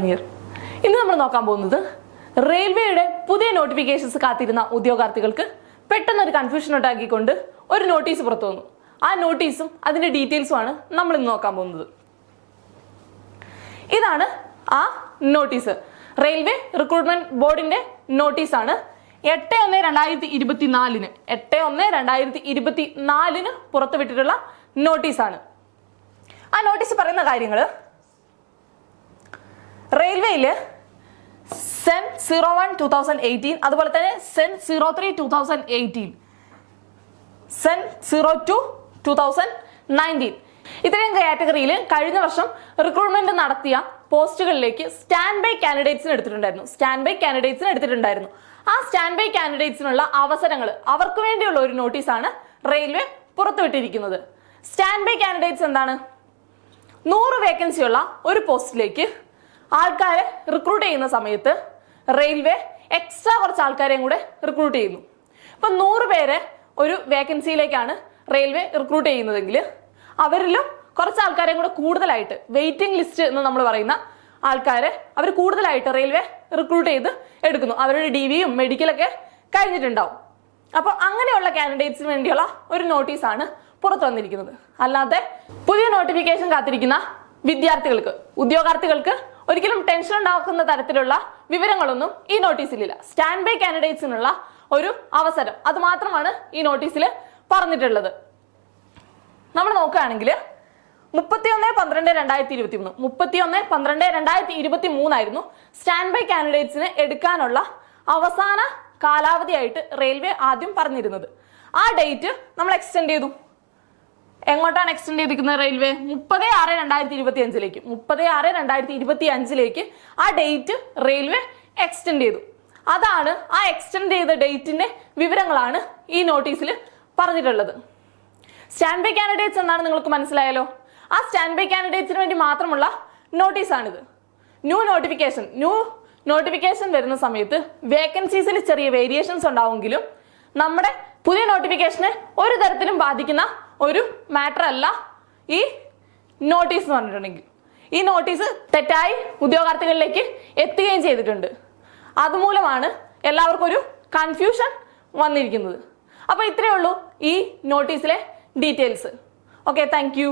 Pioneer. ഇന്ന് നമ്മൾ നോക്കാൻ പോകുന്നത് റെയിൽവേയുടെ പുതിയ നോട്ടിഫിക്കേഷൻസ് കാത്തിരുന്ന ഉദ്യോഗാർത്ഥികൾക്ക് പെട്ടെന്നൊരു കൺഫ്യൂഷൻ ഉണ്ടാക്കിക്കൊണ്ട് ഒരു നോട്ടീസ് പുറത്തു വന്നു. ആ നോട്ടീസും അതിന്റെ ഡീറ്റെയിൽസുമാണ് നമ്മൾ ഇന്ന് നോക്കാൻ പോകുന്നത്. ഇതാണ് ആ നോട്ടീസ്. റെയിൽവേ റിക്രൂട്ട്മെന്റ് ബോർഡിന്റെ നോട്ടീസാണ്. 8/1/2024 പുറത്തുവിട്ടിട്ടുള്ള നോട്ടീസാണ്. ആ നോട്ടീസ് പറയുന്ന കാര്യങ്ങൾ റെയിൽവേയില് സെൻ 01/2018 അതുപോലെ തന്നെ സെൻ 03/2018 സെൻ 02/2019 ഇത്രയും കാറ്റഗറിയിൽ കഴിഞ്ഞ വർഷം റിക്രൂട്ട്മെന്റ് നടത്തിയ പോസ്റ്റുകളിലേക്ക് സ്റ്റാൻഡ് ബൈ കാൻഡിഡേറ്റ്സിന് എടുത്തിട്ടുണ്ടായിരുന്നു. ആ സ്റ്റാൻഡ് ബൈ കാൻഡിഡേറ്റ്സിനുള്ള അവസരങ്ങൾ അവർക്ക് വേണ്ടിയുള്ള ഒരു നോട്ടീസാണ് റെയിൽവേ പുറത്തുവിട്ടിരിക്കുന്നത്. സ്റ്റാൻഡ് ബൈ കാൻഡിഡേറ്റ്സ് എന്താണ്? 100 വേക്കൻസിയുള്ള ഒരു പോസ്റ്റിലേക്ക് ആൾക്കാരെ റിക്രൂട്ട് ചെയ്യുന്ന സമയത്ത് റെയിൽവേ എക്സ്ട്രാ കുറച്ച് ആൾക്കാരെയും കൂടെ റിക്രൂട്ട് ചെയ്യുന്നു. ഇപ്പൊ 100 പേരെ ഒരു വേക്കൻസിയിലേക്കാണ് റെയിൽവേ റിക്രൂട്ട് ചെയ്യുന്നതെങ്കിൽ അവരിലും കുറച്ച് ആൾക്കാരെയും കൂടെ കൂടുതലായിട്ട് വെയിറ്റിംഗ് ലിസ്റ്റ് എന്ന് നമ്മൾ പറയുന്ന ആൾക്കാരെ അവർ കൂടുതലായിട്ട് റെയിൽവേ റിക്രൂട്ട് ചെയ്ത് എടുക്കുന്നു. അവരുടെ DVയും മെഡിക്കലൊക്കെ കഴിഞ്ഞിട്ടുണ്ടാവും. അപ്പോൾ അങ്ങനെയുള്ള കാൻഡിഡേറ്റ്സിന് വേണ്ടിയുള്ള ഒരു നോട്ടീസാണ് പുറത്തു വന്നിരിക്കുന്നത്. അല്ലാതെ പുതിയ നോട്ടിഫിക്കേഷൻ കാത്തിരിക്കുന്ന വിദ്യാർത്ഥികൾക്ക്, ഉദ്യോഗാർത്ഥികൾക്ക് ഒരിക്കലും ടെൻഷൻ ഉണ്ടാക്കുന്ന തരത്തിലുള്ള വിവരങ്ങളൊന്നും ഈ നോട്ടീസിലില്ല. സ്റ്റാൻഡ് ബൈ കാൻഡിഡേറ്റ്സിനുള്ള ഒരു അവസരം അത് മാത്രമാണ് ഈ നോട്ടീസിൽ പറഞ്ഞിട്ടുള്ളത്. നമ്മൾ നോക്കുകയാണെങ്കിൽ 31/12/2023 ആയിരുന്നു സ്റ്റാൻഡ് ബൈ കാൻഡിഡേറ്റ്സിനെ എടുക്കാനുള്ള അവസാന കാലാവധിയായിട്ട് റെയിൽവേ ആദ്യം പറഞ്ഞിരുന്നത്. ആ ഡേറ്റ് നമ്മൾ എക്സ്റ്റെൻഡ് ചെയ്തു. എങ്ങോട്ടാണ് എക്സ്റ്റെൻഡ് ചെയ്തിരിക്കുന്നത്? റെയിൽവേ 30/6/2025 30/6/2025 ആ ഡേറ്റ് റെയിൽവേ എക്സ്റ്റെൻഡ് ചെയ്തു. അതാണ് ആ എക്സ്റ്റെൻഡ് ചെയ്ത ഡേറ്റിന്റെ വിവരങ്ങളാണ് ഈ നോട്ടീസിൽ പറഞ്ഞിട്ടുള്ളത്. സ്റ്റാൻഡ് ബൈ കാൻഡിഡേറ്റ്സ് എന്നാണ് നിങ്ങൾക്ക് മനസ്സിലായല്ലോ. ആ സ്റ്റാൻഡ് ബൈ കാൻഡിഡേറ്റ്സിന് വേണ്ടി മാത്രമുള്ള നോട്ടീസാണിത്. ന്യൂ നോട്ടിഫിക്കേഷൻ വരുന്ന സമയത്ത് വേക്കൻസീസിൽ ചെറിയ വേരിയേഷൻസ് ഉണ്ടാവുമെങ്കിലും നമ്മുടെ പുതിയ നോട്ടിഫിക്കേഷനെ ഒരു തരത്തിലും ബാധിക്കുന്ന ഒരു മാറ്റർ അല്ല ഈ നോട്ടീസ് എന്ന് പറഞ്ഞിട്ടുണ്ടെങ്കിൽ. ഈ നോട്ടീസ് തെറ്റായി ഉദ്യോഗാർത്ഥികളിലേക്ക് എത്തുകയും ചെയ്തിട്ടുണ്ട്. അതുമൂലമാണ് എല്ലാവർക്കും ഒരു കൺഫ്യൂഷൻ വന്നിരിക്കുന്നത്. അപ്പോൾ ഇത്രയേ ഉള്ളൂ ഈ നോട്ടീസിലെ ഡീറ്റെയിൽസ്. Okay, thank you.